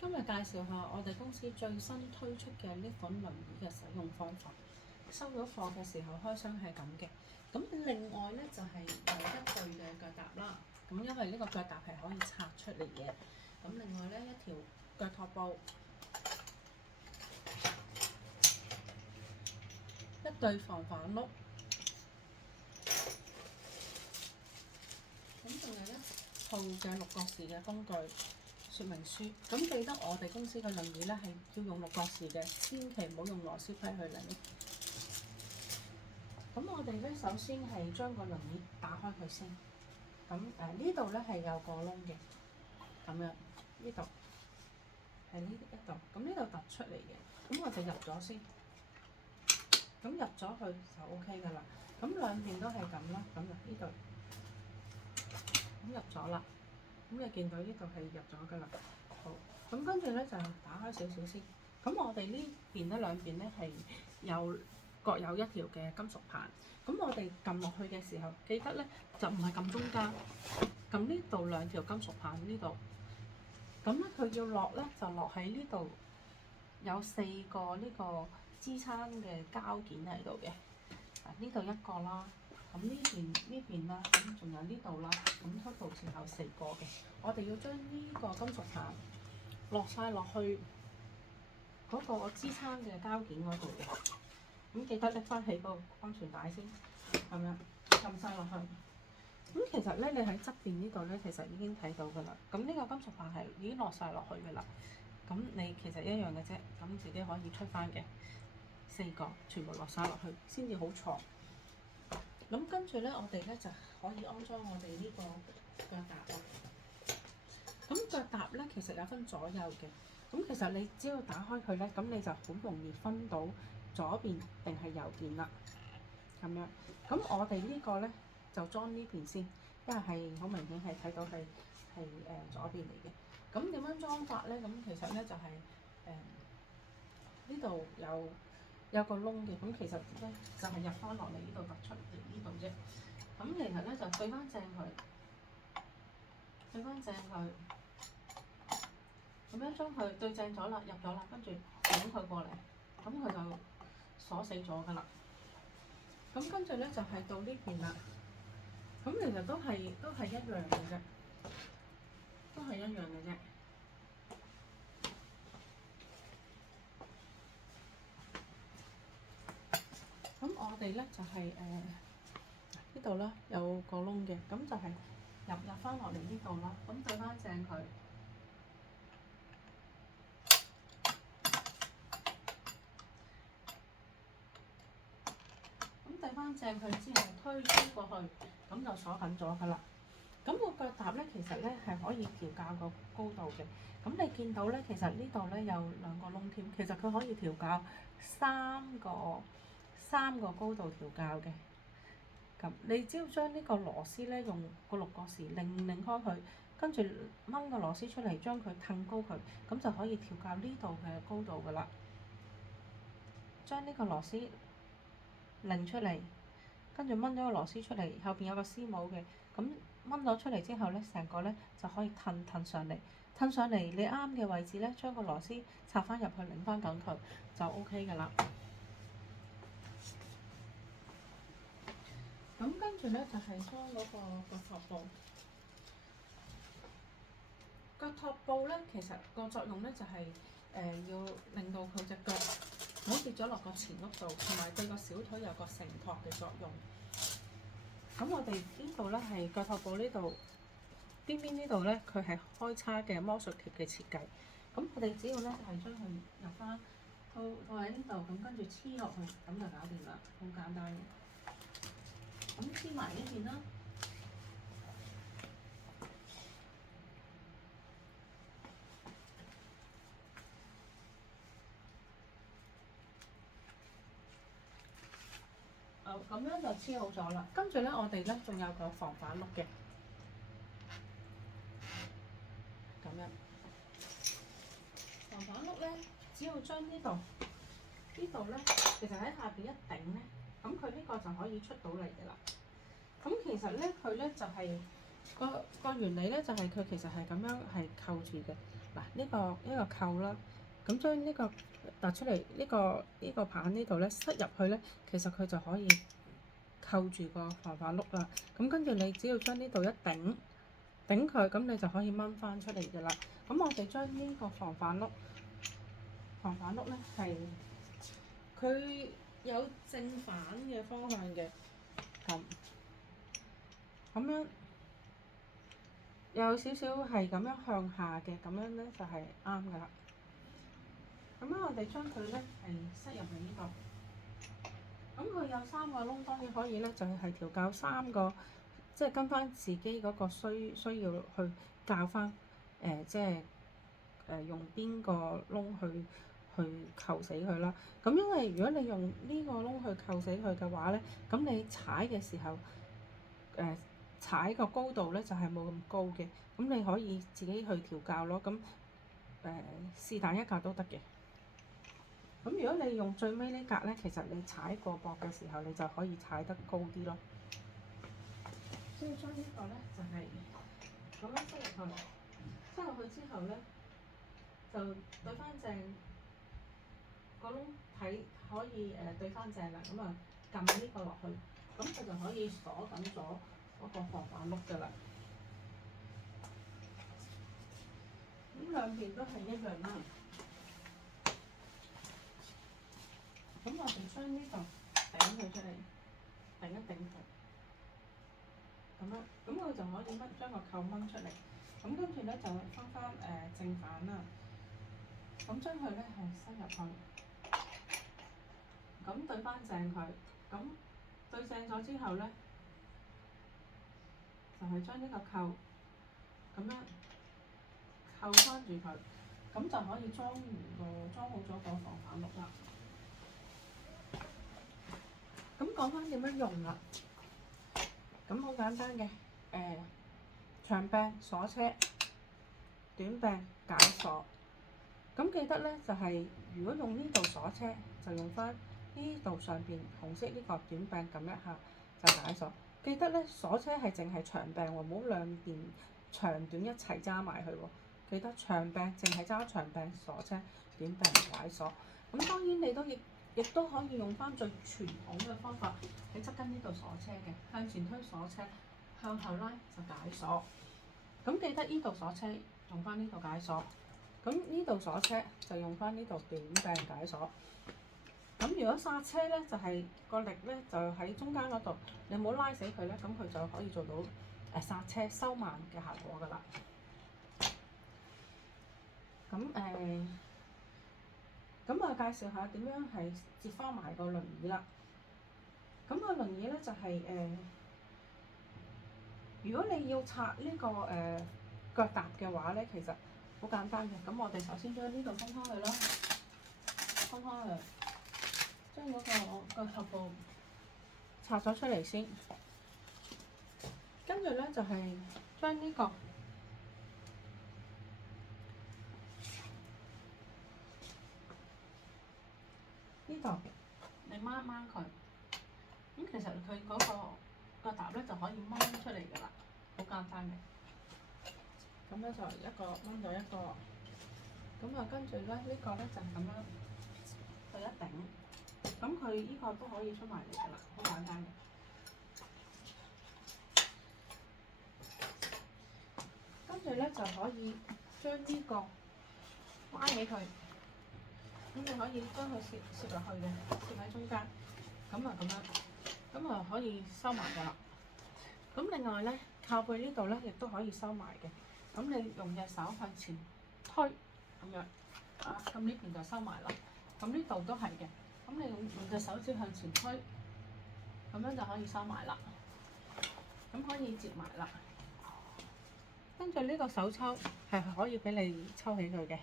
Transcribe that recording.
今日介紹下我哋公司最新推出嘅呢款輪椅嘅使用方法。收咗貨嘅時候開箱係咁嘅，咁另外呢，就係有一對嘅腳踏啦。咁因為呢個腳踏係可以拆出嚟嘅。咁另外呢，一條腳托布，一對防反碌，咁仲有一套嘅六角匙嘅工具說明書。咁記得我哋公司嘅輪椅呢係要用六角匙嘅，千祈唔好用螺絲批去擰。咁我哋呢首先係將個輪椅打開佢先。咁呢度呢係有個窿嘅，咁樣呢度係呢一度，咁呢度突出嚟嘅。咁我哋入咗先，咁入咗去就 OK 噶啦。咁兩邊都係咁啦，咁呢度咁入咗啦。咁你見到呢度係入咗噶啦。好，咁跟住呢就打開少少先。咁我哋呢邊呢兩邊呢係各有一條嘅金屬棒。咁我哋撳落去嘅時候，記得呢就唔係撳中間，撳呢度兩條金屬棒呢度。咁呢佢要落呢，就落喺呢度，有4個呢個支撐嘅膠件喺度嘅。呢度一個啦，咁呢邊啦，咁仲有呢度啦，咁total有4個嘅。我哋要將呢個金屬棒落晒落去嗰個支撐嘅膠件嗰度嘅。咁記得拎翻起個安全帶先，咁樣撳晒落去。咁其實咧，你喺側邊呢度咧，其實已經睇到噶啦。咁呢個金屬棒係已經落晒落去噶啦。咁你其實一樣嘅啫，咁自己可以出翻嘅4個，全部落晒落去先至好坐。咁跟住咧，我哋咧就可以安裝我哋呢個腳踏啦。咁腳踏咧，其實有分左右嘅。咁其實你只要打開佢咧，咁你就好容易分到左邊定係右邊啦。咁樣，咁我哋呢個咧就裝呢邊先，因為係好明顯係睇到係左邊嚟嘅。咁點樣裝法咧？咁其實咧就係呢度有個窿嘅，咁其實咧就係入翻落嚟呢度突出嚟呢度啫。咁其實咧就對翻正佢，對翻正佢，咁樣將佢對正咗啦，入咗啦，跟住擰佢過嚟，咁佢就鎖死咗噶啦。咁跟住咧就係到呢邊啦。咁其實都係一樣嘅啫，都係一樣嘅啫。咁我哋咧就係呢度啦，有個窿嘅，咁就係入翻落嚟呢度啦。咁對翻正佢，咁對翻正佢之後推過去，咁就鎖緊咗噶啦。咁個腳踏咧，其實咧係可以調校個高度嘅。咁你見到咧，其實呢度咧有2個窿添，其實佢可以調校3個高度調校嘅。咁你只要將呢個螺絲咧用個6角匙擰開佢，跟住掹個螺絲出嚟，將佢褪高佢，咁就可以調校呢度嘅高度噶啦。將呢個螺絲擰出嚟，跟住掹咗個螺絲出嚟，後邊有個絲帽嘅，咁掹咗出嚟之後咧，成個咧就可以褪上嚟，褪上嚟你啱嘅位置咧，將個螺絲插翻入去，擰翻緊佢就 OK 噶啦。咁跟住咧就係裝嗰個腳托布。腳托布咧，其實個作用咧就係要令到佢隻腳唔好跌咗落個前碌度，同埋對個小腿有個承托嘅作用。咁我哋呢度咧係腳托布呢度邊邊呢度咧，佢係開叉嘅魔術貼嘅設計。咁我哋只要咧係將佢入翻套喺呢度，咁跟住黐落去，咁就搞掂啦，好簡單嘅。咁黐埋呢邊啦。咁樣就黐好咗啦。跟住咧，我哋咧仲有個防反碌嘅，咁樣防反碌咧，只要將呢度咧，其實喺下邊一頂咧，咁佢呢個就可以出到嚟嘅啦。咁其實咧，佢咧就係個原理咧就係佢其實係咁樣係扣住嘅。嗱，呢個扣啦，咁將呢個突出嚟呢個棒呢度咧塞入去咧，其實佢就可以扣住個防範碌啦。咁跟住你只要將呢度一頂佢，咁你就可以掹翻出嚟嘅啦。咁我哋將呢個防範碌咧係佢有正反嘅方向嘅，咁樣有少少係咁樣向下嘅，咁樣咧就係啱噶啦。咁樣我哋將佢咧係塞入嚟呢度。咁佢有3個窿，當然可以咧，就係調校3個，即係跟翻自己嗰個需要去校翻即係用邊個窿去扣死佢啦。咁因為如果你用呢個窿去扣死佢嘅話咧，咁你踩嘅時候踩個高度咧就係冇咁高嘅，咁你可以自己去調校咯。咁是但一格都得嘅。咁如果你用最尾呢格咧，其實你踩過膊嘅時候，你就可以踩得高啲咯。所以將呢個咧就係咁樣塞入去之後咧，就對翻正個窿，睇可以對翻正啦。咁啊撳呢個落去，咁佢就可以鎖緊咗嗰個防範碌㗎啦。咁兩邊都係一樣啦。咁我哋將呢度頂佢出嚟，頂一頂佢，咁樣，咁我就可以將個扣掹出嚟。咁跟住咧就翻正反啦。咁將佢咧係塞入去，咁對翻正佢。咁對正咗之後咧，就係將呢個扣咁樣扣翻住佢，咁就可以裝好咗個防範碌啦。咁講翻點樣用啦？咁好簡單嘅，長柄鎖車，短柄解鎖。咁記得咧就係、如果用呢度鎖車，就用翻呢度上邊紅色呢個短柄撳一下就解鎖。記得咧鎖車係淨係長柄喎，唔好兩邊長短一齊揸埋去喎。記得長柄淨係揸長柄鎖車，短柄解鎖。咁當然你亦都可以用翻最傳統嘅方法，喺側跟呢度鎖車嘅，向前推鎖車，向後拉就解鎖。咁記得呢度鎖車用翻呢度解鎖，咁呢度鎖車就用翻呢度短柄解鎖。咁如果剎車咧，就係個力咧就喺中間嗰度，你冇拉死佢咧，咁佢就可以做到剎車收慢嘅效果噶啦。咁介紹下點樣係接翻埋個輪椅啦。咁個輪椅咧就係如果你要拆呢個腳踏嘅話咧，其實好簡單嘅。咁我哋首先將呢度分開佢啦，分開佢，將嗰個腳踏部拆咗出嚟先。跟住咧就係將呢個呢度你掹一掹佢，咁其實佢嗰個腳踏咧就可以掹出嚟噶啦，好簡單嘅。咁咧就一個掹咗一個，咁啊跟住咧呢個咧就咁樣去一頂，咁佢呢個都可以出埋嚟噶啦，好簡單嘅。跟住咧就可以將呢個拉起佢。咁你可以將佢攝落去嘅，攝喺中間，咁樣，咁啊可以收埋㗎啦。咁另外咧，靠背呢度咧亦都可以收埋嘅。咁你用隻手向前推，咁樣，咁呢邊就收埋啦。咁呢度都係嘅。咁你用隻手指向前推，咁樣就可以收埋啦。咁可以接埋啦。跟住呢個手抽係可以俾你抽起佢嘅。